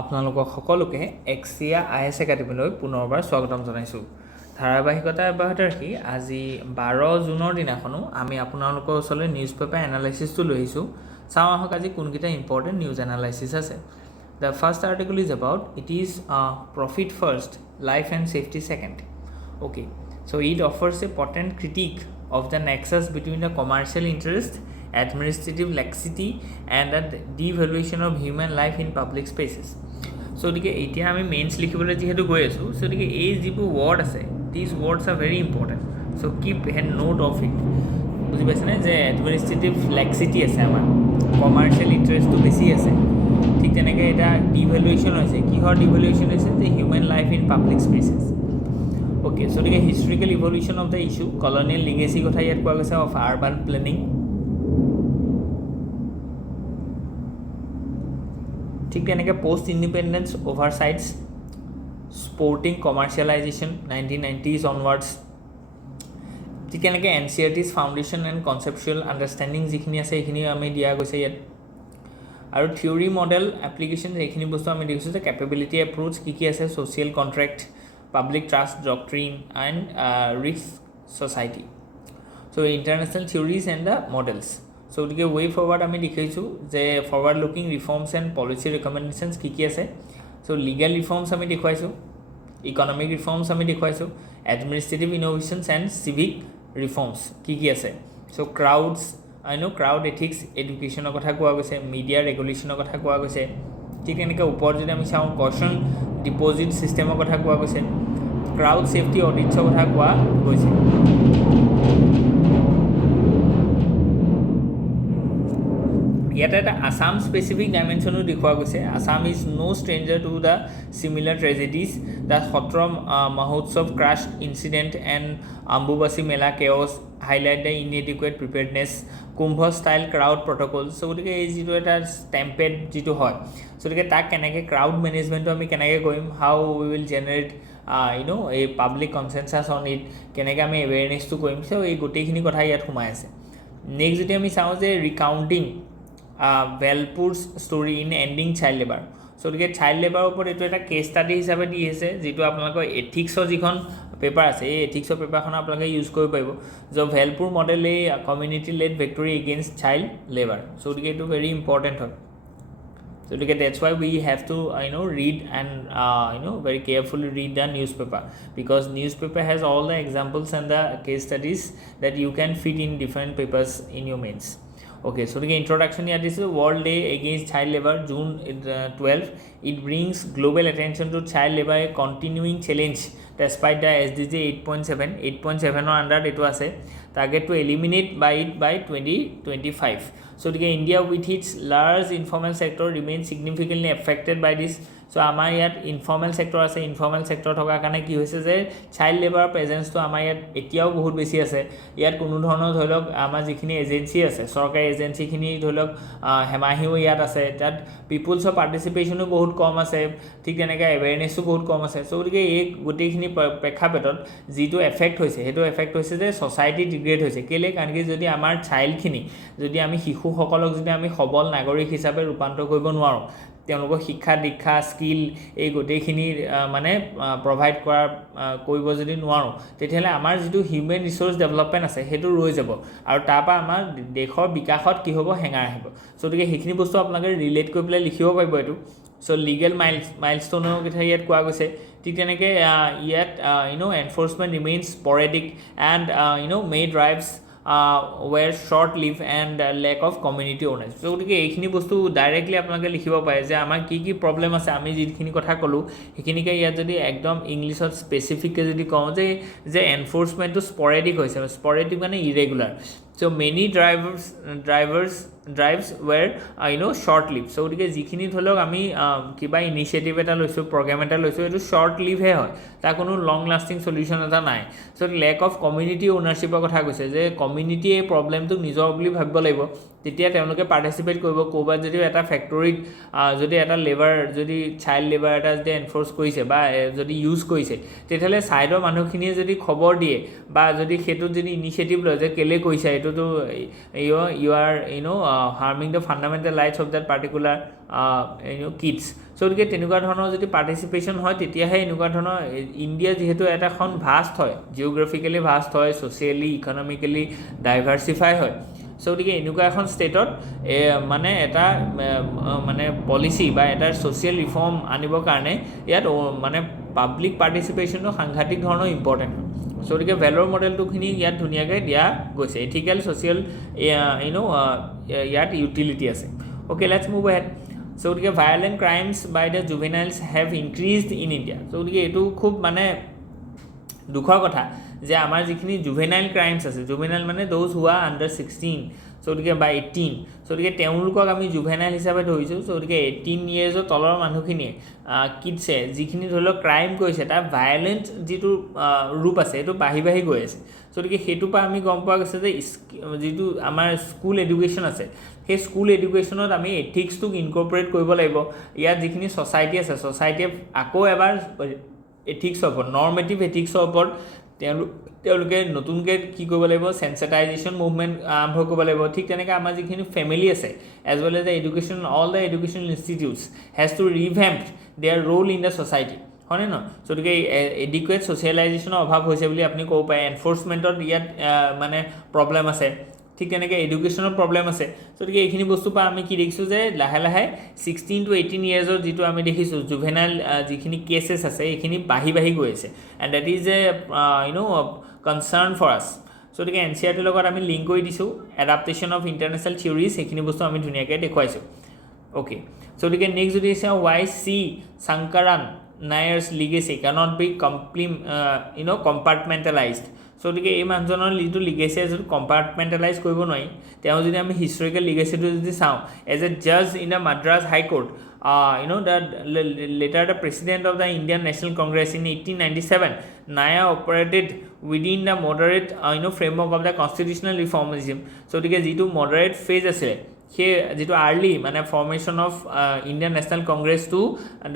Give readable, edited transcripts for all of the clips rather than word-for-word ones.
আপোনালোকক সকলোকে AXIA IAS একাডেমীলৈ পুনৰবাৰ স্বাগতম জনাইছোঁ। ধাৰাবাহিকতা অব্যাহত ৰাখি আজি 12 জুনৰ দিনাখনো আমি আপোনালোকৰ ওচৰলৈ নিউজ পেপাৰ এনালাইচিছটো লৈ আহিছোঁ। চাওঁ আহক আজি কোনকেইটা ইম্পৰ্টেণ্ট নিউজ এনালাইচিছ আছে। The first article is about it is profit first, life and safety second. Okay, so it offers a potent critique of the nexus between the commercial interest, administrative laxity and the devaluation of human life in public spaces. So এতিয়া আমি mains লিখিবলৈ যেহেতু গৈ আছোঁ, so এই যিবোৰ word আছে, these words are very important, so keep a note of it. বুজি পাইছেনে যে এডমিনিষ্ট্ৰেটিভ লেক্সিটি আছে, আমাৰ কমাৰ্চিয়েল ইণ্টাৰেষ্টটো বেছি আছে। ঠিক তেনেকৈ এটা ডিভেলুৱেশ্যন হৈছে। কিহৰ ডিভেলুৱেশ্যন হৈছে? যে human life in public spaces. Okay, so' গতিকে historical evolution of the issue, colonial legacy কথা ইয়াত কোৱা গৈছে, অফ আৰ্বান প্লেনিং। ঠিক তেনেকৈ post independence oversights, sporting commercialization 1990s onwards. ঠিক তেনেকৈ NCERT's foundation and conceptual understanding যিখিনি আছে সেইখিনি আমি দিয়া গৈছে ইয়াত। আৰু থিয়ৰী মডেল এপ্লিকেশ্যন এইখিনি বস্তু আমি দেখিছোঁ যে কেপেবিলিটি এপ্ৰ'চ কি কি আছে, social contract, public trust doctrine and risk society. So' international theories and the models. So' গতিকে ৱে ফৰৱাৰ্ড আমি দেখিছোঁ যে forward looking reforms and policy recommendations কি কি আছে। চ' লিগেল ৰিফৰ্মছ আমি দেখুৱাইছোঁ, ইকনমিক ৰিফৰ্মছ আমি দেখুৱাইছোঁ, administrative innovations and civic reforms কি কি আছে। চ' ক্ৰাউড এথিক্স এডুকেশ্যনৰ কথা কোৱা গৈছে, মিডিয়া ৰেগুলেশ্যনৰ কথা কোৱা গৈছে। ঠিক তেনেকৈ ওপৰত যদি আমি চাওঁ কশ্যন ডিপ'জিট ছিষ্টেমৰ কথা কোৱা গৈছে, ক্ৰাউড ছেফটি অডিটছৰ কথা কোৱা গৈছে। ইয়াতে এটা আছাম স্পেচিফিক ডাইমেনশ্যনো দেখুওৱা গৈছে। Assam is no' stranger to the similar tragedies, the Satra Mahotsav crash incident and Ambubachi Mela chaos highlight the inadequate preparedness, Kumbh style crowd protocol. So' গতিকে এই যিটো এটা ষ্টেম্পেড যিটো হয়, চ' গতিকে তাক কেনেকৈ ক্ৰাউড মেনেজমেণ্টটো আমি কেনেকৈ কৰিম, হাউ উই উইল জেনেৰেট এই পাব্লিক কনচেনচাছ অন ইট, কেনেকৈ আমি এৱেৰনেছটো কৰিম। চ' এই গোটেইখিনি কথা ইয়াত সোমাই আছে। নেক্সট যদি আমি চাওঁ যে recounting Velpur's story in ending child labour. So' গতিকে চাইল্ড লেবাৰৰ ওপৰত এইটো এটা কেছ ষ্টাডি হিচাপে দি আছে, যিটো আপোনালোকৰ এথিক্সৰ যিখন পেপাৰ আছে, এই এথিক্সৰ পেপাৰখন আপোনালোকে ইউজ কৰিব পাৰিব। য' ভেলপুৰ মডেল এই community led victory against child labour. So' গতিকে এইটো ভেৰি ইম্পৰ্টেণ্ট হয়। চ' গতিকে that's why we have to read and very carefully read the newspaper, because newspaper has all the examples and the case studies that you can fit in different papers in your mains. Okay, so the introduction here, this is World Day Against Child Labor, June 12. It brings global attention to child labor, a continuing challenge despite the SDG 8.7. 8.7 or under it was a target to eliminate by 2025. So the India with its large informal sector remains significantly affected by this. চ' আমাৰ ইয়াত informal sector আছে। Informal sector থকাৰ কাৰণে কি হৈছে যে child লেবাৰৰ প্ৰেজেঞ্চটো আমাৰ ইয়াত এতিয়াও বহুত বেছি আছে। ইয়াত কোনো ধৰণৰ ধৰি লওক আমাৰ যিখিনি এজেঞ্চি আছে, চৰকাৰী এজেঞ্চিখিনি ধৰি লওক হেমাহিও ইয়াত আছে, তাত পিপুলছৰ পাৰ্টিচিপেশ্যনো বহুত কম আছে। ঠিক তেনেকৈ এৱেৰনেছো বহুত কম আছে। চ' গতিকে এই গোটেইখিনি প্ৰেক্ষাপটত যিটো এফেক্ট হৈছে, সেইটো এফেক্ট হৈছে যে ছ'চাইটি ডিগ্ৰেড হৈছে। কেলৈ? কাৰণ কি যদি আমাৰ চাইল্ডখিনি, যদি আমি শিশুসকলক যদি আমি সবল নাগৰিক হিচাপে ৰূপান্তৰ কৰিব নোৱাৰোঁ, তেওঁলোকক শিক্ষা দীক্ষা স্কিল এই গোটেইখিনি মানে প্ৰভাইড কৰিব যদি নোৱাৰোঁ, তেতিয়াহ'লে আমাৰ যিটো হিউমেন ৰিচ'ৰ্চ ডেভেলপমেণ্ট আছে সেইটো ৰৈ যাব, আৰু তাৰপৰা আমাৰ দেশৰ বিকাশত কি হ'ব, হেঙাৰ আহিব। চ' গতিকে সেইখিনি বস্তু আপোনালোকে ৰিলেট কৰি পেলাই লিখিব পাৰিব এইটো। চ' লিগেল মাইলষ্টনৰ কথা ইয়াত কোৱা গৈছে। ঠিক তেনেকৈ ইয়াত enforcement remains sporadic and may drives were short lived and lack of community owners. So' গতিকে এইখিনি বস্তু ডাইৰেক্টলি আপোনালোকে লিখিব পাৰে যে আমাৰ কি কি প্ৰব্লেম আছে। আমি যিখিনি কথা ক'লোঁ সেইখিনিকে ইয়াত যদি একদম ইংলিছত স্পেচিফিককৈ যদি কওঁ যে এনফৰ্চমেণ্টটো স্পৰেডিক হৈছে, স্পৰেডিক মানে ইৰেগুলাৰ। চ' মেনি ড্ৰাইভছ ৱেৰ শ্বৰ্ট লিভ। চ' গতিকে যিখিনি ধৰি লওক আমি কিবা ইনিচিয়েটিভ এটা লৈছোঁ, প্ৰগ্ৰেম এটা লৈছোঁ, এইটো শ্বৰ্ট লিভহে হয়, তাৰ কোনো লং লাষ্টিং চলিউশ্যন এটা নাই। চ' লেক অফ কমিউনিটি অ'নাৰশ্বিপৰ কথা কৈছে যে কমিউনিটিয়ে এই প্ৰব্লেমটো নিজৰ বুলি ভাবিব লাগিব, তেতিয়া তেওঁলোকে পাৰ্টিচিপেট কৰিব। ক'ৰবাত যদি এটা ফেক্টৰীত যদি এটা লেবাৰ, যদি চাইল্ড লেবাৰ এটা যদি এনফৰ্চ কৰিছে বা যদি ইউজ কৰিছে, তেতিয়াহ'লে ছাইডৰ মানুহখিনিয়ে যদি খবৰ দিয়ে বা যদি সেইটোত যদি ইনিচিয়েটিভ লয় যে কেলৈ কৰিছে, এইটোতো you are harming the fundamental rights of that particular kids. So গতিকে তেনেকুৱা ধৰণৰ যদি পাৰ্টিচিপেশ্যন হয় তেতিয়াহে এনেকুৱা ধৰণৰ ইণ্ডিয়া যিহেতু এটা এখন ভাষ্ট হয়, জিঅ'গ্ৰাফিকেলি ভাষ্ট হয়, ছ'চিয়েলি ইকনমিকেলি ডাইভাৰ্চিফাই হয়। চ' গতিকে এনেকুৱা এখন ষ্টেটত মানে এটা মানে পলিচি বা এটা ছ'চিয়েল ৰিফৰ্ম আনিবৰ কাৰণে ইয়াত মানে পাব্লিক পাৰ্টিচিপেশ্যনটো সাংঘাতিক ধৰণৰ ইম্পৰ্টেণ্ট হয়। চ' গতিকে ভেলৰ মডেলটোখিনি ইয়াত ধুনীয়াকৈ দিয়া গৈছে, এথিকেল ছ'চিয়েল ইয়াত ইউটিলিটি আছে। Okay, let's move ahead. So' গতিকে violent crimes by the juveniles have increased in India. So' গতিকে এইটো খুব মানে দুখৰ কথা যে আমাৰ যিখিনি জুভেনাইল ক্ৰাইমছ আছে, জুভেনাইল মানে those who are under 16, so' গতিকে বা 18, চ' গতিকে তেওঁলোকক আমি জুভেনাইল হিচাপে ধৰিছোঁ। চ' গতিকে 18 yearsৰ তলৰ মানুহখিনিয়ে কিডছে যিখিনি ধৰি লওক ক্ৰাইম কৰিছে তাৰ ভায়লেণ্ট যিটো ৰূপ আছে সেইটো বাঢ়ি বাঢ়ি গৈ আছে। চ' গতিকে সেইটোৰ পৰা আমি গম পোৱা গৈছে যে যিটো আমাৰ স্কুল এডুকেশ্যন আছে সেই স্কুল এডুকেশ্যনত আমি এথিক্সটোক ইনকৰ্পৰেট কৰিব লাগিব। ইয়াত যিখিনি ছ'চাইটি আছে ছ'চাইটিয়ে আকৌ এবাৰ এথিক্সৰ ওপৰত, নৰ্মেটিভ এথিক্সৰ ওপৰত তেওঁলোকে নতুনকৈ কি কৰিব লাগিব, চেনচিটাইজেশ্যন মুভমেণ্ট আৰম্ভ কৰিব লাগিব। ঠিক তেনেকৈ আমাৰ যিখিনি ফেমিলি আছে as well as the education, all the educational institutes has to revamp their role in the society, হয়নে নহয়? চ' গতিকে এডিকুৱেট ছ'চিয়েলাইজেশ্যনৰ অভাৱ হৈছে বুলি আপুনি ক'ব পাৰে। এনফৰ্চমেণ্টত ইয়াত মানে প্ৰব্লেম আছে, ঠিক তেনেকৈ এডুকেশ্যনৰ প্ৰব্লেম আছে। গতিকে এইখিনি বস্তুৰ পৰা আমি কি দেখিছোঁ যে লাহে লাহে 16 to 18 yearsৰ যিটো আমি দেখিছোঁ জুভেনাইল যিখিনি কেছেছ আছে এইখিনি বাঢ়ি বাঢ়ি গৈ আছে, and that is a concern for us. গতিকে NCERTৰ লগত আমি লিংক কৰি দিছোঁ, এডাপ্টেশ্যন অফ ইণ্টাৰনেশ্যনেল থিয়ৰিজ, সেইখিনি বস্তু আমি ধুনীয়াকৈ দেখুৱাইছোঁ। অ'কে, গতিকে নেক্সট যদি চাওঁ why C Sankaran Nair's legacy cannot be compartmentalised. So' গতিকে এই মানুহজনৰ যিটো লিগেচি আছে সেইটো কম্পাৰ্টমেণ্টেলাইজ কৰিব নোৱাৰি। তেওঁ যদি আমি হিষ্টৰিকেল লিগেচিটো যদি চাওঁ, এজ এ জাজ in the Madras high court, later the president of the Indian National Congress in 1897, Naya operated within the moderate framework of the constitutional reformism. So গতিকে যিটো moderate phase আছিলে সেই যিটো আৰ্লি মানে formation of Indian national Congress to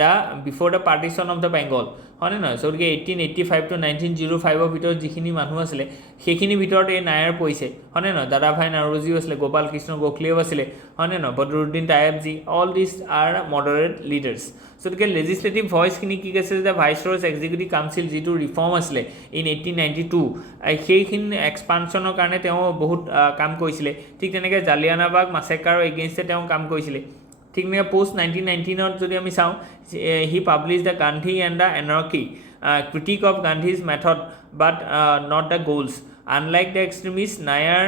the before the partition of the Bengal, হয়নে নহয়? চ' গতিকে 1885 to 1905ৰ ভিতৰত যিখিনি মানুহ আছিলে সেইখিনিৰ ভিতৰত এই নায়াৰ পৰিছে, হয়নে নহয়? দাদাভাই নাৰোজীও আছিলে, গোপাল কৃষ্ণ গোখলেও আছিলে, হয়নে নহয়? Badruddin Tyabji, all this are moderate leaders. So' গতিকে লেজিছলেটিভ ভইচখিনি কি কৈছে যে ভাইচৰয়ছ এক্সিকিউটিভ কাউন্সিল যিটো ৰিফৰ্ম আছিলে ইন 1892 সেইখিনি এক্সপানশ্যনৰ কাৰণে তেওঁ বহুত কাম কৰিছিলে। ঠিক তেনেকৈ জালিয়ানাবাগ মাছেকাৰৰ এগেইনষ্টে তেওঁ কাম কৰিছিলে। ঠিক তেনেকৈ পোষ্ট 1919ত যদি আমি চাওঁ, he publish the Gandhi and the anarchy, critic of Gandhi's method but not the goals. Unlike the extremist, Nair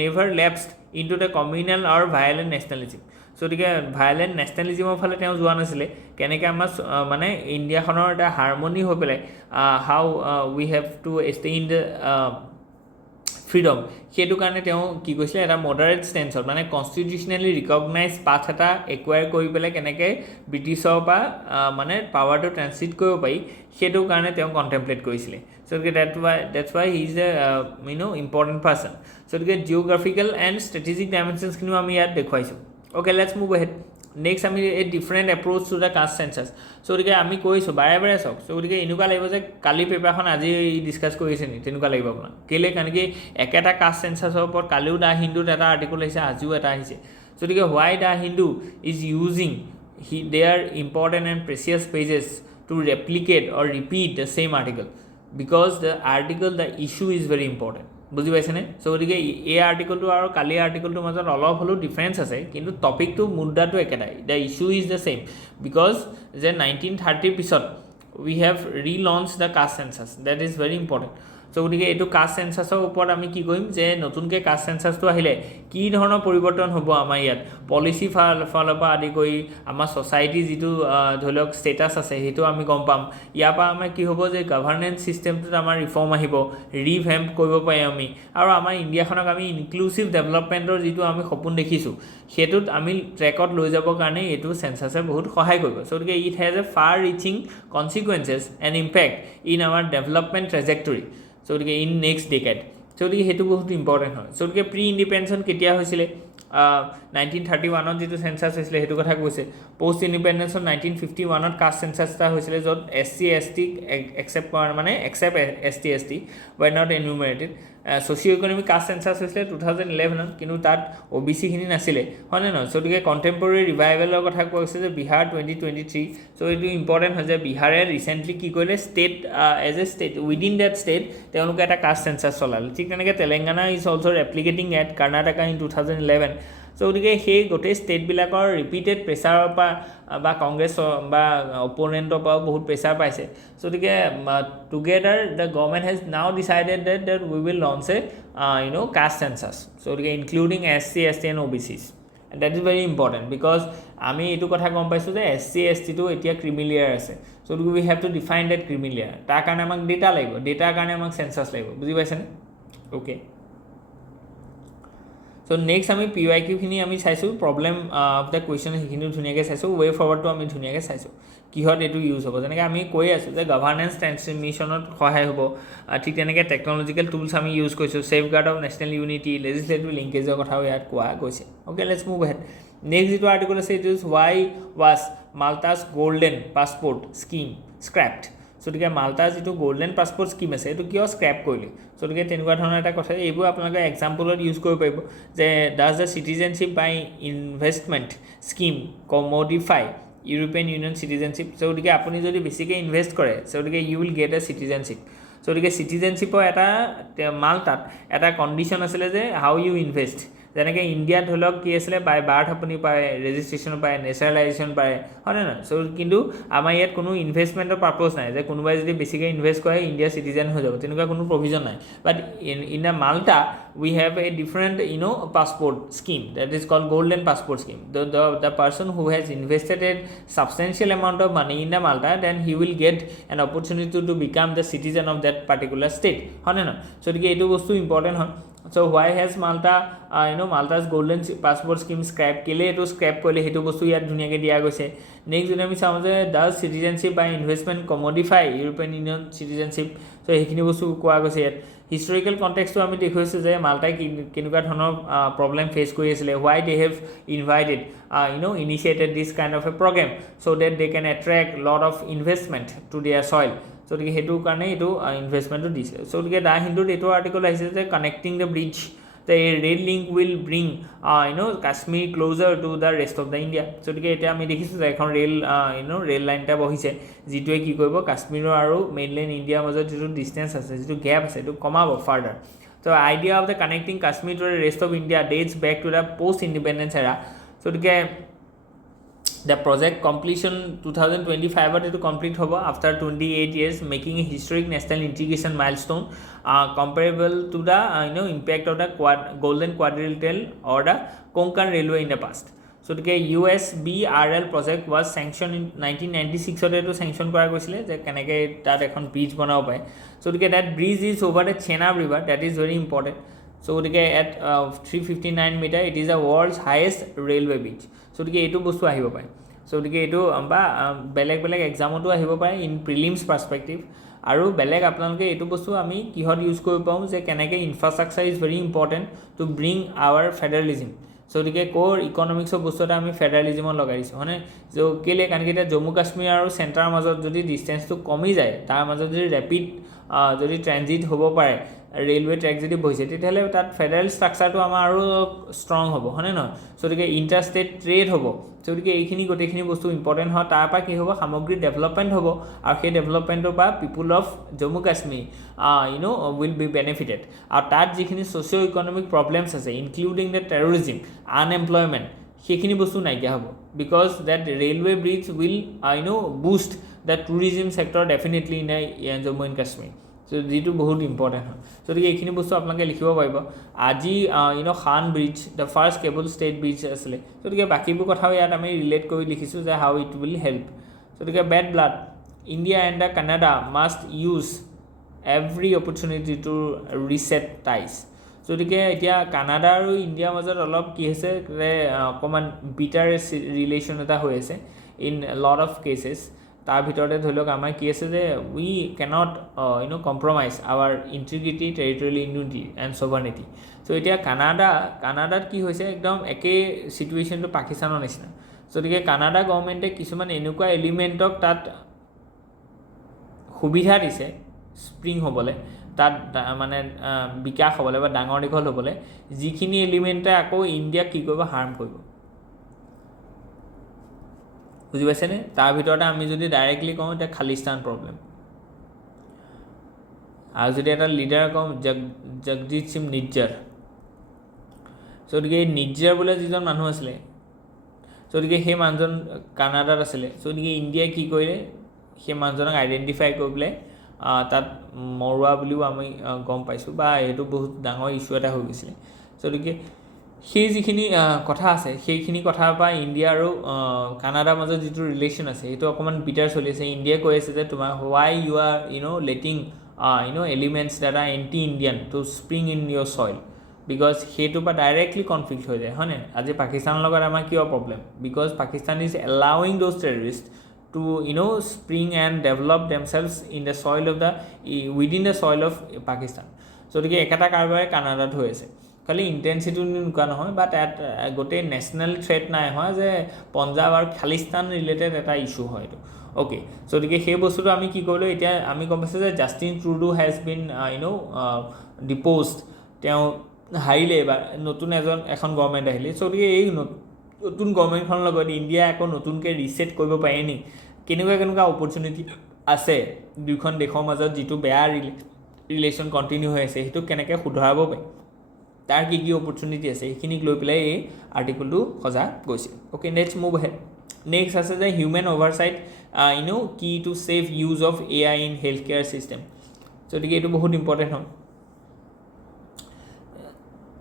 never lapsed into the communal or violent nationalism. So' গতিকে ভায়লেণ্ট নেশ্যনেলিজিমৰ ফালে তেওঁ যোৱা নাছিলে। কেনেকৈ আমাৰ মানে ইণ্ডিয়াখনৰ এটা হাৰমনি হৈ পেলাই how we have to stay in the freedom, সেইটো কাৰণে তেওঁ কি কৈছিলে এটা মডাৰেট ষ্টেঞ্চত মানে কনষ্টিটিউচনেলি ৰিকগনাইজ পাথ এটা একুৱায়াৰ কৰি পেলাই কেনেকৈ ব্ৰিটিছৰ পৰা মানে পাৱাৰটো ট্ৰেন্সিট কৰিব পাৰি সেইটো কাৰণে তেওঁ কণ্টেম্পলেট কৰিছিলে। চ' গতিকে that's why he is a important person. So' গতিকে জিঅ'গ্ৰাফিকেল এণ্ড ষ্ট্ৰেটেজিক ডাইমেনশ্যনছখিনিও আমি ইয়াত দেখুৱাইছোঁ। Okay, let's move ahead. Next আমি এই different approach to the caste census. So' গতিকে আমি কৈছোঁ বাৰে বাৰে চাওক। চ' গতিকে এনেকুৱা লাগিব যে কালি পেপাৰখন আজি ডিছকাছ কৰিছে নেকি তেনেকুৱা লাগিব আপোনাৰ। কেলৈ? কাৰণ কি একেটা কাষ্ট চেঞ্চাছৰ ওপৰত কালিও দ্য হিন্দুত এটা আৰ্টিকল আহিছে, আজিও এটা আহিছে। চ' গতিকে why the Hindu is using their important and precious pages to replicate or repeat the same article, because the article the issue is very important. বুজি পাইছেনে? চ' গতিকে এই আৰ্টিকলটো আৰু কালিৰ আৰ্টিকলটোৰ মাজত অলপ হ'লেও ডিফাৰেঞ্চ আছে, কিন্তু টপিকটো মুদ্ৰাটো একেটাই। The issue is the same, because যে 1930ৰ পিছত we have relaunch the caste census, that is very important. So' গতিকে এইটো কাষ্ট চেঞ্চাছৰ ওপৰত আমি কি কৰিম যে নতুনকৈ কাষ্ট চেঞ্চাছটো আহিলে কি ধৰণৰ পৰিৱৰ্তন হ'ব আমাৰ ইয়াত, পলিচি ফালৰ পৰা আদি কৰি আমাৰ ছ'চাইটি যিটো ধৰি লওক ষ্টেটাছ আছে সেইটো আমি গম পাম। ইয়াৰ পৰা আমাৰ কি হ'ব যে গভাৰ্নেন্স ছিষ্টেমটোত আমাৰ ৰিফৰ্ম আহিব, ৰিভেম্প কৰিব পাৰিম আমি, আৰু আমাৰ ইণ্ডিয়াখনক আমি ইনক্লুচিভ ডেভেলপমেণ্টৰ যিটো আমি সপোন দেখিছোঁ সেইটোত আমি ট্ৰেকত লৈ যাবৰ কাৰণে এইটো চেঞ্চাছে বহুত সহায় কৰিব। চ' গতিকে it has a far reaching consequences and impact in our development trajectory. So' গতিকে ইন নেক্সট ডেকেড। চ' গতিকে সেইটো বহুত ইম্পৰ্টেণ্ট হয়। চ' গতিকে প্ৰি ইণ্ডিপেণ্ডেঞ্চ কেতিয়া হৈছিলে? 1931ত যিটো চেঞ্চাছ হৈছিলে সেইটো কথা কৈছে। পষ্ট ইণ্ডিপেণ্ডেঞ্চত 1951ত কাষ্ট চেঞ্চাছ এটা হৈছিলে য'ত SC ST একচেপ্ট কৰা মানে except ST ST were not enumerated. Socio' economic caste census হৈছিলে 2011 কিন্তু তাত OBC খিনি নাছিলে হয়নে নহয় চ' গতিকে কণ্টেম্পৰেৰী ৰিভাইভেলৰ কথা কোৱা হৈছে যে বিহাৰ 2023 চ' এইটো ইম্পৰ্টেণ্ট হয় যে বিহাৰে ৰিচেণ্টলি কি কৰিলে state as a state within that state তেওঁলোকে এটা কাষ্ট চেঞ্চাছ চলালে ঠিক তেনেকৈ Telangana is also' replicating at Karnataka in 2011 so' গতিকে সেই গোটেই ষ্টেটবিলাকৰ ৰিপিটেড প্ৰেছাৰৰ পৰা বা কংগ্ৰেছ বা অপ'নেণ্টৰ পৰাও বহুত প্ৰেছাৰ পাইছে চ' গতিকে together the government has now decided that we will launch a caste census so' including ইনক্লুডিং SC ST and OBCs and that is very important because আমি এইটো কথা গম পাইছোঁ যে SC ST টো এতিয়া ক্ৰিমিলিয়াৰ আছে চ' উই হেভ টু ডিফাইন ডেট ক্ৰিমিলিয়াৰ তাৰ কাৰণে আমাক ডেটা লাগিব ডেটাৰ কাৰণে আমাক চেঞ্চাছ লাগিব বুজি পাইছেনে অ'কে চ' নেক্সট আমি PYQ খিনি আমি চাইছোঁ প্ৰব্লেম অফ দ্য কুৱেশ্যন সেইখিনিও ধুনীয়াকৈ চাইছোঁ ৱে ফৰৱাৰ্ডটো আমি ধুনীয়াকৈ চাইছোঁ কিহত এইটো ইউজ হ'ব যেনেকৈ আমি কৈ আছোঁ যে গভাৰ্নেন্স ট্ৰেন্সফৰ্মেশ্যনত সহায় হ'ব ঠিক তেনেকৈ টেকনলজিকেল টুলছ আমি ইউজ কৰিছোঁ safeguard of national unity legislative লিংকেজৰ কথাও ইয়াত কোৱা গৈছে okay let's move head next যিটো আৰ্টিকল আছে it is why was Malta's golden passport scheme scrapped so' গতিকে মাল্টাৰ যিটো গ'ল্ডেন পাছপৰ্ট স্কিম আছে এইটো কিয় স্ক্ৰেপ কৰিলে চ' গতিকে তেনেকুৱা ধৰণৰ এটা কথা এইবোৰ আপোনালোকে এক্সাম্পলত ইউজ কৰিব পাৰিব যে does the citizenship by investment scheme commodify European Union citizenship so' গতিকে আপুনি যদি বেছিকৈ ইনভেষ্ট কৰে চ' গতিকে you will get a citizenship so' গতিকে চিটিজেনশ্বিপৰ এটা মাল্টাত এটা কণ্ডিশ্যন আছিলে যে হাউ ইউ ইনভেষ্ট যেনেকৈ ইণ্ডিয়াত ধৰি লওক কি আছিলে বাই বাৰ্থ আপুনি পায় ৰেজিষ্ট্ৰেশ্যন পায় নেচাৰেলাইজেশ্যন পায় হয়নে নহয় চ' কিন্তু আমাৰ ইয়াত কোনো ইনভেষ্টমেণ্টৰ পাৰ্পজ নাই যে কোনোবাই যদি বেছিকৈ ইনভেষ্ট কৰে ইণ্ডিয়াৰ চিটিজেন হৈ যাব তেনেকুৱা কোনো প্ৰভিজন নাই but in the Malta we have a different passport scheme that is called golden passport scheme the person who has invested a substantial amount of money in the Malta then he will get an opportunity to become the citizen of that particular state হয় না so এইটো বস্তু important হয় so why has Malta Malta's golden passport scheme scrap কেলে এইটো scrap কৰিলে সেইটো বস্তু ইয়াত ধুনীয়াকৈ দিয়া গৈছে নেক্সট যদি আমি চাওঁ যে does citizenship by investment commodify European Union citizenship so' সেইখিনি বস্তু কোৱা গৈছে ইয়াত হিষ্টৰিকেল কণ্টেক্সটো আমি দেখুৱাইছোঁ যে মাল্টাই কেনেকুৱা ধৰণৰ প্ৰব্লেম ফেচ কৰি আছিলে why they have invited initiated this kind of a programme so' that they can attract lot of investment to their soil so' গতিকে সেইটো কাৰণে এইটো ইনভেষ্টমেণ্টটো দিছে চ' গতিকে দ্য হিন্দুত এইটো আৰ্টিকল আহিছে যে connecting the bridge the rail link will bring Kashmir closer to the rest of the India so গতিকে এতিয়া আমি দেখিছোঁ যে এখন ৰেল ৰেল লাইন এটা বহিছে যিটোৱে কি কৰিব কাশ্মীৰৰ আৰু মেইনলেণ্ড ইণ্ডিয়াৰ মাজত যিটো ডিষ্টেঞ্চ আছে যিটো গেপ আছে সেইটো কমাব further so idea of the connecting Kashmir to the rest of India dates back to the post independence era so গতিকে the project completion 2025 to complete hobo after 28 years making a historic national integration milestone comparable to the impact of the golden quadrilateral or the Konkan railway in the past so the USBRL project was sanctioned in 1996 or to sanction kora goisile je keneke tat ekhon bridge banao pai so that bridge is over the Chenab river that is very important so at 359 meter it is the world's highest railway bridge so এইটো বস্তু আহিব পাৰে so এইটো বা বেলেগ বেলেগ এক্সামতো আহিব পাৰে ইন প্ৰিলিমছ পাৰ্সপেক্টিভ আৰু বেলেগ আপোনালোকে এইটো বস্তু আমি কিহত ইউজ কৰিব পাওঁ যে কেনেকৈ infrastructure is very important to bring our federalism so' গতিকে ক'ৰ ইকনমিক্সৰ বস্তু এটা আমি ফেডাৰেলিজিমত লগাইছোঁ হয়নে চ' কেলৈ কাৰণ এতিয়া জম্মু কাশ্মীৰ আৰু চেণ্টাৰৰ মাজত যদি ডিষ্টেঞ্চটো কমি যায় তাৰ মাজত যদি ৰেপিড যদি ট্ৰেনজিট হ'ব পাৰে ৰেলৱে ট্ৰেক যদি বহিছে তেতিয়াহ'লে তাত ফেডাৰেল ষ্ট্ৰাকচাৰটো আমাৰ আৰু ষ্ট্ৰং হ'ব হয়নে নহয় চ' গতিকে ইণ্টাৰ ষ্টেট ট্ৰেড হ'ব চ' গতিকে এইখিনি গোটেইখিনি বস্তু ইম্পৰ্টেণ্ট হয় তাৰ পৰা কি হ'ব সামগ্ৰিক ডেভেলপমেণ্ট হ'ব আৰু সেই ডেভেলপমেণ্টৰ পৰা people of Jammu Kashmir will be benefited আৰু তাত যিখিনি ছ'চিঅ' ইকনমিক প্ৰব্লেমছ আছে ইনক্লুডিং দ্য টেৰৰিজিম আনএমপ্লয়মেণ্ট সেইখিনি বস্তু নাইকিয়া হ'ব because that railway bridge will boost the tourism sector definitely in Jammu and Kashmir so' যিটো বহুত ইম্পৰ্টেণ্ট হয় গতিকে এইখিনি বস্তু আপোনালোকে লিখিব পাৰিব Anji Khad bridge the first cable stayed bridge আছিলে গতিকে বাকীবোৰ কথাও ইয়াত আমি ৰিলেট কৰি লিখিছোঁ যে হাউ ইট উইল হেল্প গতিকে bad blood India and the Canada must use every opportunity to reset ties গতিকে এতিয়া কানাডা আৰু ইণ্ডিয়াৰ মাজত অলপ কি হৈছে অকণমান বিটাৰ ৰিলেশ্যন এটা হৈ আছে ইন লট অফ কেছেছ তাৰ ভিতৰতে ধৰি লওক আমাৰ কি আছে যে we cannot compromise our integrity territorial unity and sovereignty so' এতিয়া কানাডাত কি হৈছে একদম একেই চিটুৱেশ্যনটো পাকিস্তানৰ নিচিনা গতিকে কানাডা গভৰ্ণমেণ্টে কিছুমান এনেকুৱা এলিমেণ্টক তাত সুবিধা দিছে স্প্ৰিং হ'বলৈ তাত মানে বিকাশ হ'বলৈ বা ডাঙৰ দীঘল হ'বলৈ যিখিনি এলিমেণ্টে আকৌ ইণ্ডিয়াক কি কৰিব হাৰ্ম কৰিব বুজি পাইছেনে তাৰ ভিতৰতে আমি যদি ডাইৰেক্টলি কওঁ এতিয়া খালিস্তান প্ৰব্লেম আৰু যদি এটা লিডাৰ কওঁ জগজিৎ সিং নিজ্জাৰ গতিকে এই নিজ্জাৰ বোলে যিজন মানুহ আছিলে গতিকে সেই মানুহজন কানাডাত আছিলে গতিকে ইণ্ডিয়াই কি কৰিলে সেই মানুহজনক আইডেণ্টিফাই কৰি পেলাই তাত মৰুৱা বুলিও আমি গম পাইছোঁ বা এইটো বহুত ডাঙৰ ইছ্যু এটা হৈ গৈছিলে গতিকে সেই যিখিনি কথা আছে সেইখিনি কথাৰ পৰা ইণ্ডিয়া আৰু কানাডাৰ মাজত যিটো ৰিলেশ্যন আছে সেইটো অকণমান বিটাৰ চলি আছে ইণ্ডিয়াই কৈ আছে যে তোমাৰ why you are letting elements that are anti Indian to spring in your soil because সেইটোৰ পৰা ডাইৰেক্টলি কনফ্লিক্ট হৈ যায় হয়নে আজি পাকিস্তানৰ লগত আমাৰ কিয় problem because Pakistan is allowing those terrorist to spring and develop themselves in the soil of the within the soil of Pakistan গতিকে একেটা কাৰবাৰে কানাডাত হৈ আছে খালি ইণ্টেনচিটি এনেকুৱা নহয় বা তাত গোটেই নেশ্যনেল থ্ৰেট নাই হয় যে পঞ্জাৱ আৰু খালিস্তান ৰিলেটেড এটা ইছ্যু হয় এইটো অ'কে গতিকে সেই বস্তুটো আমি কি কৰিলোঁ এতিয়া আমি গম পাইছোঁ যে জাষ্টিন ট্ৰুডো হেজ বিন ডিপ'জড তেওঁ হাৰিলে বা নতুন এখন গভৰ্ণমেণ্ট আহিলে গতিকে এই নতুন গভৰ্ণমেণ্টখনৰ লগত ইণ্ডিয়া আকৌ নতুনকৈ ৰিছেট কৰিব পাৰে নি কেনেকুৱা অপৰচুনিটি আছে দুইখন দেশৰ মাজত যিটো বেয়া ৰিলেশ্যন কণ্টিনিউ হৈ আছে সেইটো কেনেকৈ শুধৰাব পাৰে তাৰ কি অপৰচুনিটি আছে সেইখিনিক লৈ পেলাই এই আৰ্টিকলটো সজা গৈছে okay next move head next আছে যে human oversight key to safe use of AI in health care system গতিকে এইটো বহুত ইম্পৰ্টেণ্ট হয়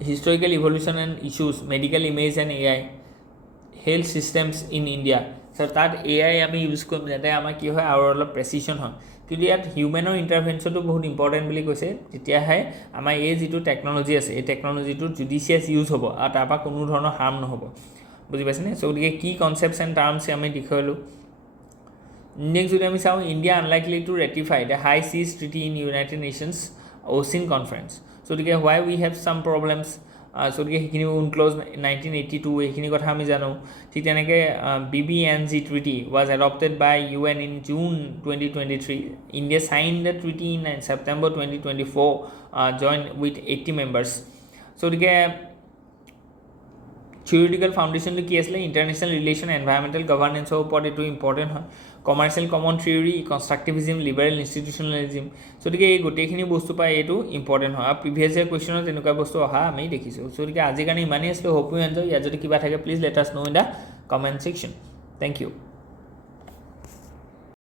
historical evolution and issues medical image and AI health systems in India তাত AI আমি use কৰিম যাতে আমাৰ কি হয় আৰু অলপ প্ৰেচিশ্যন হয় কিন্তু ইয়াত হিউমেনৰ ইণ্টাৰভেনশ্যনটো বহুত ইম্পৰ্টেণ্ট বুলি কৈছে তেতিয়াহে আমাৰ এই যিটো টেকন'লজি আছে এই টেকন'লজিটো জুডিচিয়াছ ইউজ হ'ব আৰু তাৰপৰা কোনো ধৰণৰ হাৰ্ম নহ'ব বুজি পাইছেনে গতিকে কি কনচেপ্টছ এণ্ড টাৰ্মছ আমি দেখুৱালোঁ নেক্সট যদি আমি চাওঁ India unlikely to ratify the high seas treaty in United Nations ocean conference গতিকে why we have some problems গতিকে সেইখিনি উনক্ল'জ 1982 এইখিনি কথা আমি জানো ঠিক তেনেকৈ BBNG treaty was adopted by UN in June 2023 India signed the treaty in September 2024 join with 80 members গতিকে থিয়ৰিটিকেল ফাউণ্ডেশ্যনটো কি আছিলে ইণ্টাৰনেশ্যনেল ৰিলেশ্যন এনভাইৰমেণ্টেল গভাৰ্নেন্সৰ ওপৰত এইটো ইম্পৰ্টেণ্ট হয় কমাৰ্চিয়েল কমন থিয়ৰি কনষ্ট্ৰাকটিভিজিম লিবাৰেল ইনষ্টিটিউচনেলিজিম গতিকে এই গোটেইখিনি বস্তু পাই এইটো ইম্পৰ্টেণ্ট হয় আৰু প্ৰিভিয়াছ ইয়াৰ কুৱেশ্যনত তেনেকুৱা বস্তু অহা আমি দেখিছোঁ গতিকে আজিৰ কাৰণে ইমানেই আছিলোঁ হোপ ইউ এনজয় ইয়াত যদি কিবা থাকে please let us know' in the comment section thank U